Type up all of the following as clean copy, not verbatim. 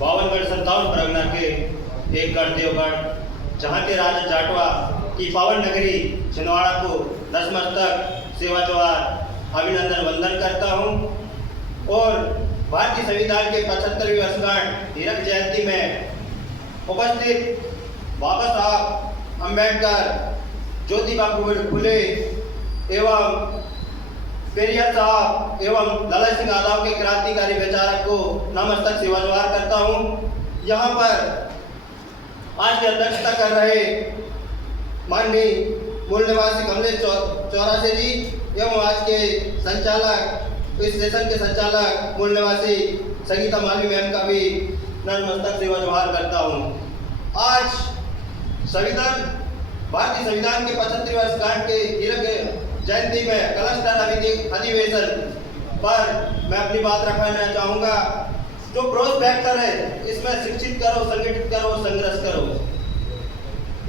52 57 परगना के एक गढ़ देवगढ़, जहाँ के राजा जाटवा की पावन नगरी छिंदवाड़ा को नतमस्तक सेवा जोहार अभिनंदन वंदन करता हूँ। और भारतीय संविधान के 75वीं वर्षगांठ हीरक जयंती में उपस्थित बाबा साहब अम्बेडकर, ज्योतिबा फुले एवं पेरियर साहब एवं लाला सिंह यादव के क्रांतिकारी विचारक को नतमस्तक सेवा जोहार करता हूँ। यहाँ पर आज की अध्यक्षता कर रहे माननीय मूल निवासी कमलेश चौरासी जी एवं आज के संचालक, इस सेशन के संचालक मूल निवासी संगीता मालवी मैम का भी नतमस्तक सेवा जोहार करता हूँ। आज भारतीय संविधान के 75वें वर्षगांठ के हीरक जयंती में कलस्टर अधिवेशन पर मैं अपनी बात रखना चाहूँगा। जो प्रोस फैक्टर है, इसमें शिक्षित करो, संगठित करो, संघर्ष करो,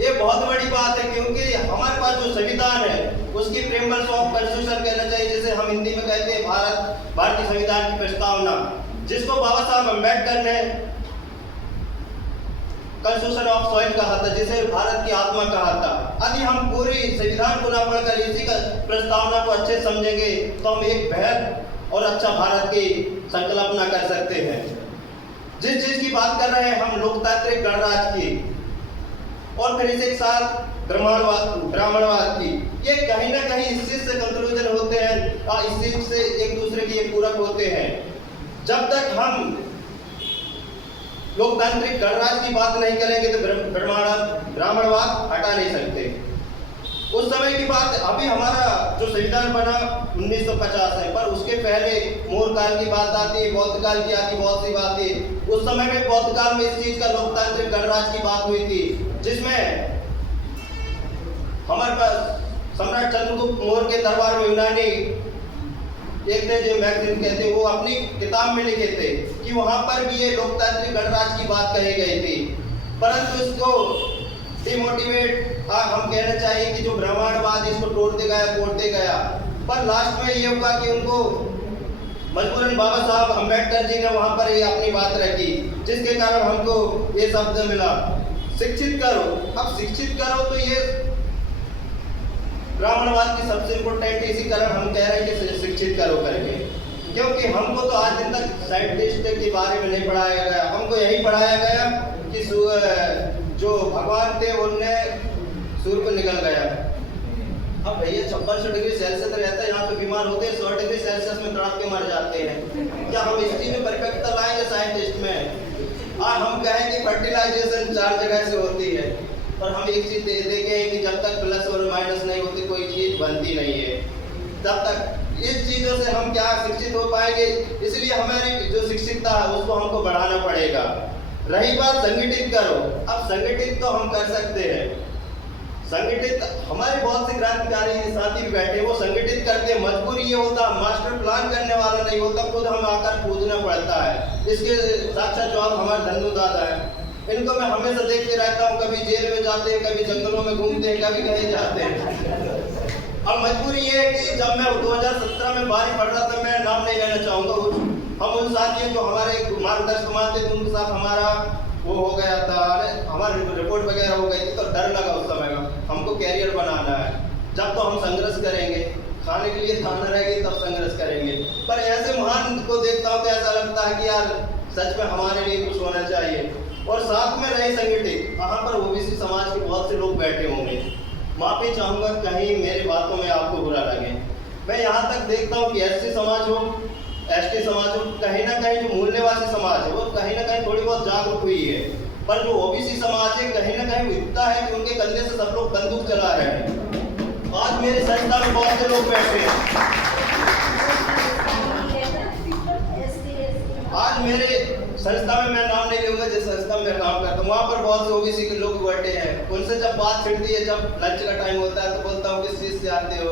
ये बहुत बड़ी बात है, क्योंकि हमारे पास जो संविधान है उसकी प्रेम्बल्स ऑफ कॉन्स्टिट्यूशन कहना चाहिए, जिसे हम हिंदी में कहते हैं भारतीय संविधान की प्रस्तावना, जिसको बाबा साहब अम्बेडकर ने कॉन्स्टिट्यूशन ऑफ सॉइल कहा था, जिसे भारत की आत्मा कहा था। यदि हम पूरी संविधान को ना पढ़कर इसी का प्रस्तावना को अच्छे समझेंगे तो हम एक बेहद और अच्छा भारत की संकल्पना कर सकते हैं। जिस चीज की बात कर रहे हैं हम, लोकतांत्रिक गणराज्य की, और फिर इसी के साथ ब्राह्मणवाद की, ये कहीं ना कहीं इस चीज से कंक्लूजन होते हैं और इस चीज से एक दूसरे के पूरक होते हैं। जब तक हम लोकतांत्रिक गणराज्य की बात नहीं करेंगे तो ब्राह्मणवाद हटा नहीं सकते। उस समय की बात, अभी हमारा जो संविधान बना 1950 है, पर उसके पहले मोर काल की बात आती है, बौद्ध काल की आती, बहुत सी बातें। उस समय में बौद्ध काल में इस चीज का लोकतांत्रिक गणराज्य की बात हुई थी, जिसमें हमारे पास सम्राट चंद्रगुप्त मौर्य के दरबार में यूनानी एक थे जो मैगजीन कहते, वो अपनी किताब में लिखे थे कि वहां पर भी ये लोकतांत्रिक गणराज्य की बात कही गई थी, परंतु इसको डिमोटिवेट हम कहना चाहिए कि जो ब्राह्मणवाद इसको तोड़ते गया, पर लास्ट में ये हुआ कि उनको मजबूरन बाबा साहब अम्बेडकर जी ने वहां पर ये अपनी बात रखी, जिसके कारण हमको ये शब्द मिला, शिक्षित करो। अब शिक्षित करो तो ये ब्राह्मणवाद की सबसे इम्पोर्टेंट, इसी कारण हम कह रहे हैं कि शिक्षित करो करके, क्योंकि हमको तो आज दिन तक साइंटिस्ट के बारे में नहीं पढ़ाया गया। हमको यही पढ़ाया गया कि जो भगवान थे उनने सूर्य को निकल गया। अब भैया 5600 डिग्री सेल्सियस रहता है, यहाँ पे बीमार होते हैं, 100 डिग्री सेल्सियस में तड़प के मर जाते हैं। क्या हम इस चीज में परफेक्टता लाएंगे साइंटिस्ट में? हम कहें कि फर्टिलाइजेशन 4 जगह से होती है, पर हम एक चीज देखें कि जब तक प्लस और माइनस नहीं होती कोई चीज बनती नहीं है। तब तक इस चीजों से हम क्या शिक्षित हो पाएंगे? इसलिए हमारी जो शिक्षितता है उसको हमको बढ़ाना पड़ेगा। रही बात संगठित करो, अब संगठित तो हम कर सकते हैं, संगठित हमारे बहुत से क्रांतिकारी साथी भी बैठे, वो संगठित करते। मजबूरी ये होता, मास्टर प्लान करने वाला नहीं होता, खुद हम आकर पूछना पड़ता है। इसके साक्षात जवाब हमारे धन्नू दादा है, इनको मैं हमेशा देखते रहता हूँ, कभी जेल में जाते हैं, कभी जंगलों में घूमते हैं, कभी कहीं जाते हैं। अब मजबूरी ये है कि जब मैं 2017 में बाहर पढ़ रहा था, मैं नाम नहीं लेना चाहूँगा, हम उन साथियों जो हमारे मार्गदर्शक मानते थे उनके साथ हमारा वो हो गया था, हमारी रिपोर्ट वगैरह हो गई थी, तो डर लगा उस समय में, हमको कैरियर बनाना है। जब तो हम संघर्ष करेंगे, खाने के लिए खाना रहेगी तब संघर्ष करेंगे। पर ऐसे महान को देखता हूँ तो ऐसा लगता है कि यार सच में हमारे लिए कुछ होना चाहिए। और साथ में रहे संगठित, वहाँ पर ओबीसी समाज के बहुत से लोग बैठे होंगे, माफी चाहूँगा कहीं मेरी बातों में आपको बुरा लगे। मैं यहाँ तक देखता हूँ कि एससी समाज हो, एसटी समाज हो, कहीं ना कहीं जो मूल निवासी समाज है वो कहीं ना कहीं थोड़ी बहुत जागरूक हुई है, पर जो ओबीसी समाज है कहीं ना कहीं इतना है कि उनके कंधे से सब लोग बंदूक चला रहे हैं। आज मेरी संस्था में बहुत से लोग बैठे हैं, आज मेरे संस्था में, मैं नाम नहीं लूंगा जिस संस्था में मैं काम करता हूँ, वहाँ पर बहुत से ओबीसी के लोग बैठे हैं। उनसे जब बात छिड़ती है, जब लंच का टाइम होता है, तो बोलता हूँ किस चीज़ से आते हो,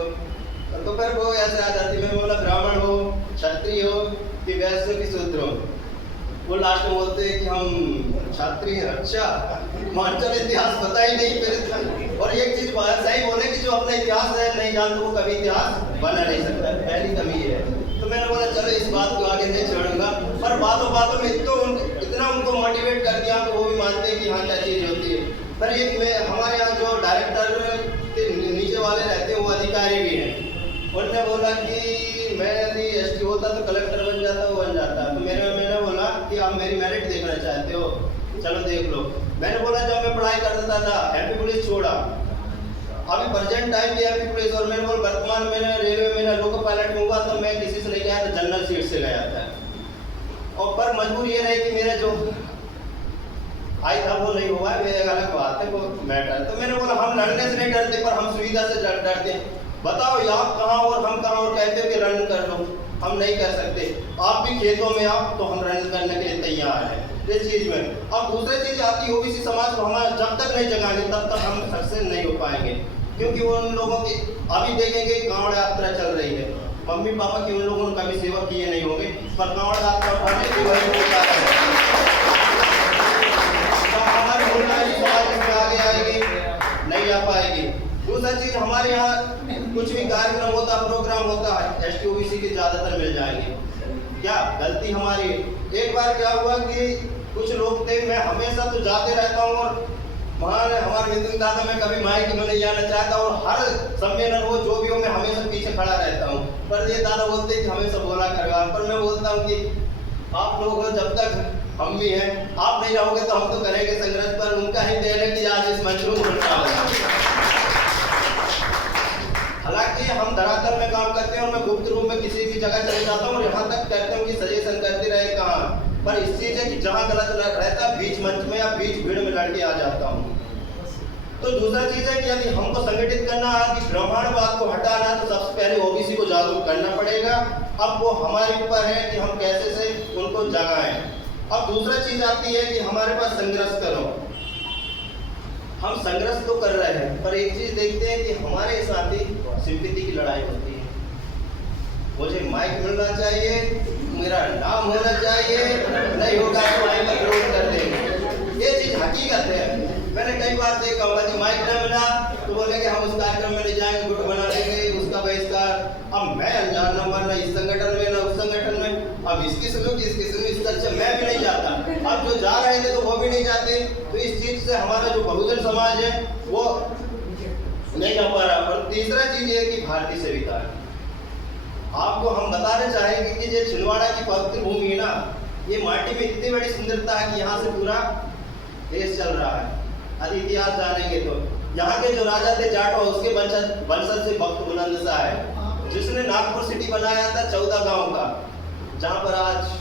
तो फिर वो ऐसे आ जाती है, मैं बोला ब्राह्मण हो, क्षत्रिय हो कि वैश्य की शूद्र हो। वो लास्ट में बोलते हैं कि हम छात्री हैं। अच्छा, मानचल इतिहास पता ही नहीं फिर। और एक चीज सही बोले कि जो अपना इतिहास है नहीं जानते वो कभी इतिहास बना नहीं सकता, पहली कमी है। तो मैंने बोला चलो इस बात को आगे नहीं छोड़ूंगा, पर बातों बातों में इतना उनको मोटिवेट कर दिया तो वो भी मानते हैं कि हाँ क्या चीज़ होती है। पर एक में हमारे यहाँ जो डायरेक्टर के नीचे वाले रहते हैं वो अधिकारी भी हैं, उन्होंने बोला कि मैं यदि एसटी होता तो कलेक्टर बन जाता, वो बन जाता। तो मैंने बोला कि आप मेरी मेरिट देखना चाहते हो, चलो देख लो। मैंने बोला जब मैं पढ़ाई करता था एमपी पुलिस छोड़ा, अभी प्रेजेंट टाइम भी एमपी पुलिस, और मैंने बोला वर्तमान में रेलवे में लोको पायलट में हुआ तो मैं किसी से नहीं गया था, जनरल सीट से गया था। और पर मजबूरी ये रही कि मेरा जो आई था वो नहीं हुआ, वे अलग बात है, वो मैटर। तो मैंने बोला हम लड़ने से नहीं डरते, पर हम सुविधा से डरते हैं। बताओ आप कहाँ और हम कहाँ, और कहते हो कि रन कर लो, हम नहीं कर सकते। आप भी खेतों में आप तो हम रन करने के लिए तैयार हैं इस चीज़ में। अब दूसरी चीज़ आती है ओबीसी समाज को हमारा जब तक नहीं जगाएंगे तब तक हम सक्सेस नहीं हो पाएंगे, क्योंकि वो उन लोगों की अभी देखेंगे कांवड़ यात्रा चल रही है, मम्मी पापा की उन लोगों ने कभी सेवा किए नहीं होंगे, पर कांवड़ यात्रा उठाने की वही होता है। हमारे समाज में आगे आएगी नहीं आ पाएगी। दूसरा चीज हमारे यहाँ कुछ भी कार्यक्रम होता प्रोग्राम होता है एसटी ओबीसी के ज्यादातर मिल जाएंगे, क्या गलती हमारी। एक बार क्या हुआ कि कुछ लोग थे, मैं हमेशा तो जाते रहता हूँ और हमारे मिथुन दादा मैं कभी माइक में नहीं जाना चाहता, और हर सम्मेलन हो जो भी हो मैं हमेशा पीछे खड़ा रहता हूँ। पर ये दादा बोलते हैं कि हमेशा बोला करवा, पर मैं बोलता हूँ कि आप लोग हो जब तक हम भी हैं, आप नहीं रहोगे तो हम तो करेंगे संघर्ष। पर उनका ही देन है कि आज इस मंच में उठा होगा। हालांकि हम धरातल में काम करते हैं और मैं गुप्त रूप में किसी भी जगह चले जाता हूँ और यहाँ तक करता हूँ कि सजेशन करते रहे कहाँ, पर इस चीज़ है कि जहाँ गलत रहता है बीच मंच में या बीच भीड़ में लड़के आ जाता हूँ। तो दूसरा चीज़ है कि यदि हमको संगठित करना है कि ब्राह्मणवाद को हटाना है तो सबसे पहले ओबीसी को जागरूक करना पड़ेगा। अब वो हमारे ऊपर है कि हम कैसे से उनको जगाएं। अब दूसरा चीज़ आती है कि हमारे पास संघर्ष करो, हम संघर्ष तो कर रहे हैं, पर एक चीज देखते हैं कि हमारे साथ ही सिंपैथी की लड़ाई होती है। मुझे माइक मिलना चाहिए, मेरा नाम होना चाहिए, नहीं होगा तो माइक का विरोध कर देंगे। ये चीज हकीकत है। मैंने कई बार देखा होगा कि माइक न मिला तो बोलेंगे हम उस कार्यक्रम में नहीं जाएंगे, गुट बना लेंगे, उसका बहिष्कार। अब मैं अनजान नंबर न इस संगठन में न उस संगठन में, अब इसकी सुनो कि इसकी सुनो, इस तरह से मैं भी नहीं जाता। अब जो जा रहे थे तो वो भी नहीं जाते। तो इस चीज से हमारा जो बहुजन समाज है वो नहीं जा पा रहा। और तीसरा चीज ये कि भारतीय संविधान, आपको हम बताना चाहेंगे कि जो छिंदवाड़ा की पवित्र भूमि है ना, ये माटी में इतनी बड़ी सुंदरता है कि यहाँ से पूरा देश चल रहा है। यदि इतिहास जानेंगे तो यहाँ के जो राजा थे जाटो, उसके वंशज से भक्त बुलंद शाह है, जिसने नागपुर सिटी बनाया था 14 गांव का, जहाँ पर आज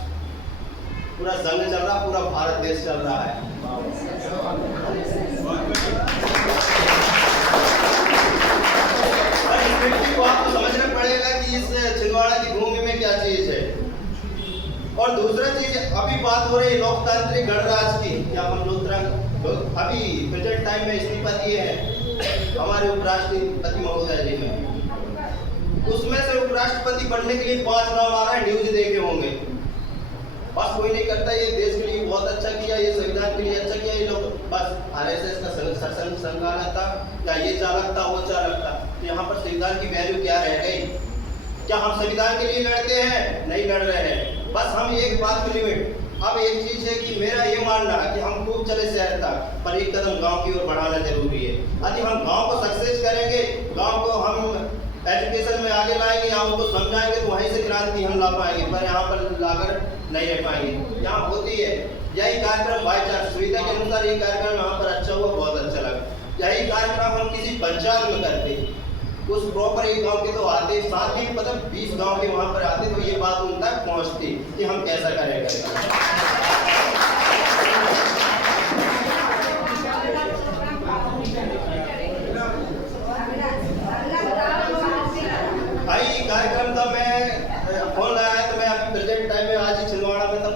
पूरा संघ चल रहा, पूरा भारत देश चल रहा है। को आपको समझना पड़ेगा कि इस छिंदवाड़ा की भूमि में क्या चीज है। और दूसरा चीज, अभी बात हो रही है लोकतांत्रिक गणराज्य की, या हम लोकतंत्र अभी प्रेजेंट टाइम में इस्तीफा दिए हैं हमारे उपराष्ट्रपति महोदय जी में, उसमें से उपराष्ट्रपति बनने के लिए 5 नाम आ रहा है, न्यूज देखे होंगे। बस कोई नहीं करता, ये देश के लिए बहुत अच्छा किया, ये संविधान के लिए अच्छा किया, ये लोग बस आरएसएस का संघाला था, या ये चालक था वो चालक था। तो यहाँ पर संविधान की वैल्यू क्या रह गई? क्या हम संविधान के लिए लड़ते हैं? नहीं लड़ रहे हैं, बस हम एक बात की लिमिट। अब एक चीज है कि मेरा ये मानना है कि हम खूब चले शहर तक, पर एक कदम गांव की ओर बढ़ाना जरूरी है। यदि हम गांव को सक्सेस करेंगे, गांव को हम एजुकेशन में आगे लाएंगे या उनको समझाएंगे, तो वहीं से क्रांति हम ला पाएंगे, पर यहाँ पर लाकर नहीं रह पाएंगे। यहाँ होती है यही कार्यक्रम बाई चांस सुविधा के अनुसार, ये कार्यक्रम यहाँ पर अच्छा हुआ, बहुत अच्छा लगा। यही कार्यक्रम हम किसी पंचायत में करते, उस प्रॉपर एक गांव के तो आते, साथ ही मतलब 20 गांव के वहां पर आते, तो ये बात उन तक पहुंचती कि हम कैसा करेंगे। भाई कार्यक्रम था, मैं फोन आया तो मैं अभी प्रेजेंट टाइम में आज ही छिंदवाड़ा में था,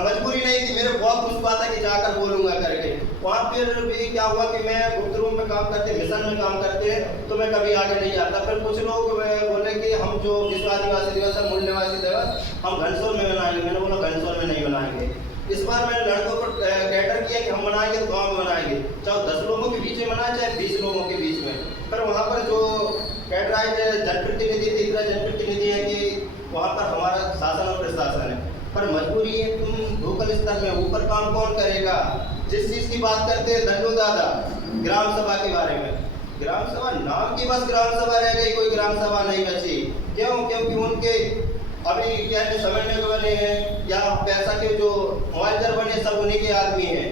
मजबूरी नहीं थी, मेरे बहुत खुश हुआ था कि जाकर बोलूंगा करके। वहाँ फिर भी क्या हुआ कि मैं गुप्त रूप में काम करते, मिशन में काम करते हैं, तो मैं कभी आगे नहीं जाता। फिर कुछ लोग बोले कि हम जो विश्व आदिवासी दिवस है, मूल निवासी दिवस, हम घनसोर में मनाएंगे। मैंने बोला घनसोर में नहीं मनाएंगे। इस बार मैंने लड़कों को कैटर किया कि हम मनाएंगे तो गाँव में मनाएंगे, चाहे 10 लोगों के बीच में मनाए चाहे 20 लोगों के बीच में। पर वहाँ पर जो कैटराइज जनप्रतिनिधि थे, इतना जनप्रतिनिधि है कि वहाँ पर हमारा शासन और प्रशासन है, पर मजबूरी है, तुम लोकल स्तर में ऊपर काम कौन करेगा। जिस चीज की बात करते हैं धन्नू दादा ग्राम सभा के बारे में, ग्राम सभा नाम की बस ग्राम सभा रह गई, कोई ग्राम सभा नहीं बची। क्यों? क्योंकि उनके अभी क्या जो समन्वय बने हैं या पैसा के जो मुआवजा बने सब उन्हीं के आदमी हैं।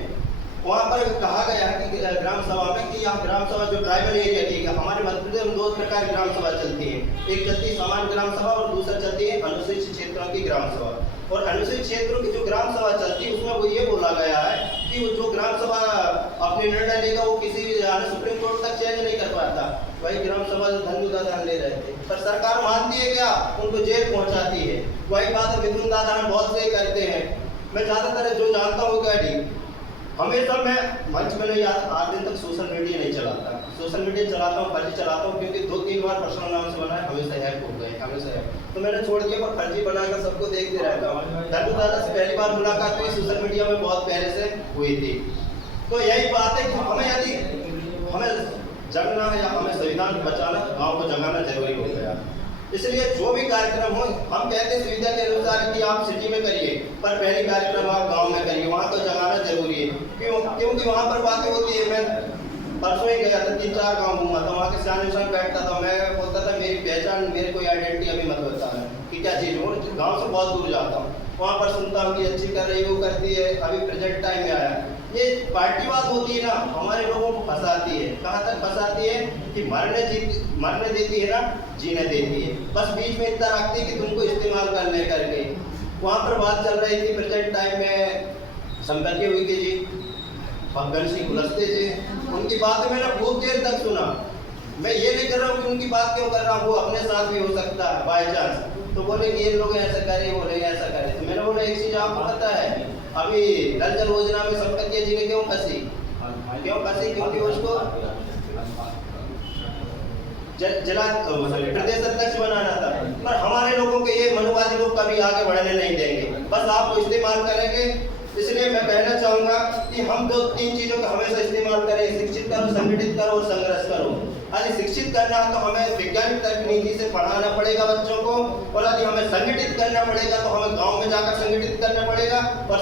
वहाँ पर कहा गया है कि ग्राम सभा में कि यहाँ ग्राम सभा जो ट्राइबल एरिया की है, हमारे मध्य प्रदेश में दो प्रकार की ग्राम सभा चलती है, एक चलती है सामान्य ग्राम सभा और दूसरा चलती है अनुसूचित क्षेत्रों की ग्राम सभा। और अनुसूचित क्षेत्रों की जो ग्राम सभा चलती है उसमें वो ये बोला गया है कि वो जो ग्राम सभा अपने निर्णय लेगा वो किसी सुप्रीम कोर्ट तक चेंज नहीं कर पाता। वही ग्राम सभा जो धन्नू दादा ले रहे थे, पर सरकार मानती है क्या? उनको जेल पहुंचाती है। वही बात मिथुन दादा हम बहुत से करते हैं। मैं ज्यादातर जो जानता हूँ क्या डी हमेशा मैं मंच में नहीं आज दिन तक सोशल मीडिया नहीं चलाता, सोशल मीडिया चलाता हूँ फर्जी चलाता हूँ, क्योंकि 2-3 बार पर्सनल नाम से बना है, हमेशा हैक हो गए, हमेशा हैक, तो मैंने छोड़ दिया। पर फर्जी बनाकर सबको देखते रहता हूँ। धन्नू दादा से पहली बार मुलाकात हुई सोशल मीडिया में बहुत पहले से हुई थी। तो यही बात है कि हमें यदि हमें जगना है या हमें संविधान बचाना, गाँव को जगाना जरूरी हो गया। इसलिए जो भी कार्यक्रम हो, हम कहते हैं सुविधा के अनुसार कि आप सिटी में करिए, पर पहली कार्यक्रम आप गांव में करिए, वहाँ तो जगाना जरूरी है। क्यों? क्योंकि वहाँ पर बातें होती है। मैं परसों ही गया था, 3-4 गाँव घूमा था, वहाँ के सियाने इंसान बैठता था, मैं बोलता था मेरी पहचान, मेरी कोई आइडेंटिटी अभी मत बता है कि क्या चीज़ हो। गाँव से बहुत दूर जाता हूँ, वहाँ पर सुनता हूँ कि अच्छी कर रही है, वो करती है, अभी प्रेजेंट टाइम में आया। ये पार्टीवाद होती है ना, हमारे लोगों को फंसाती है। कहाँ तक फंसाती है कि मरने देती है ना, जीने देती है। बस बीच में इतना रखती है कि तुमको इस्तेमाल कर ले करके। वहाँ पर बात चल रही थी प्रेजेंट टाइम में संपर्क हुई के जी फग्गन सिंह कुलस्ते जी, उनकी बात मैंने बहुत देर तक सुना। मैं ये नहीं कर रहा हूँ कि उनकी बात क्यों कर रहा हूँ, वो अपने साथ भी हो सकता है बाई चांस। तो बोले कि ये लोग ऐसा करें, बोले ऐसा करें। तो मैंने बोला एक चीज आपको पता है, अभी नल जल योजना में संपत्ति जी ने क्यों फंसी? क्योंकि उसको जिला प्रदेश अध्यक्ष बनाना था। पर हमारे लोगों के ये मनोवादी लोग कभी आगे बढ़ने नहीं देंगे, बस आपको इस्तेमाल करेंगे। इसलिए मैं कहना चाहूंगा कि हम 2-3 चीजों का हमेशा इस्तेमाल करें, शिक्षित करो, संगठित करो और संघर्ष करो। यदि शिक्षित करना है तो हमें वैज्ञानिक तकनीकी से पढ़ाना पड़ेगा बच्चों को, और यदि हमें संगठित करना पड़ेगा तो हमें गांव में जाकर संगठित करना पड़ेगा। और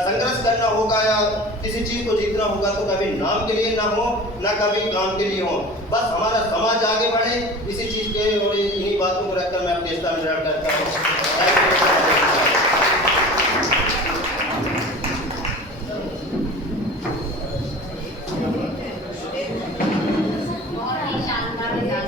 संघर्ष करना होगा या किसी चीज को जीतना होगा तो कभी नाम के लिए ना हो, ना कभी काम के लिए हो। बस हमारा समाज आगे बढ़े, इसी चीज के और इन्हीं बातों को रखकर मैं अपने स्थान ग्रहण करता हूँ।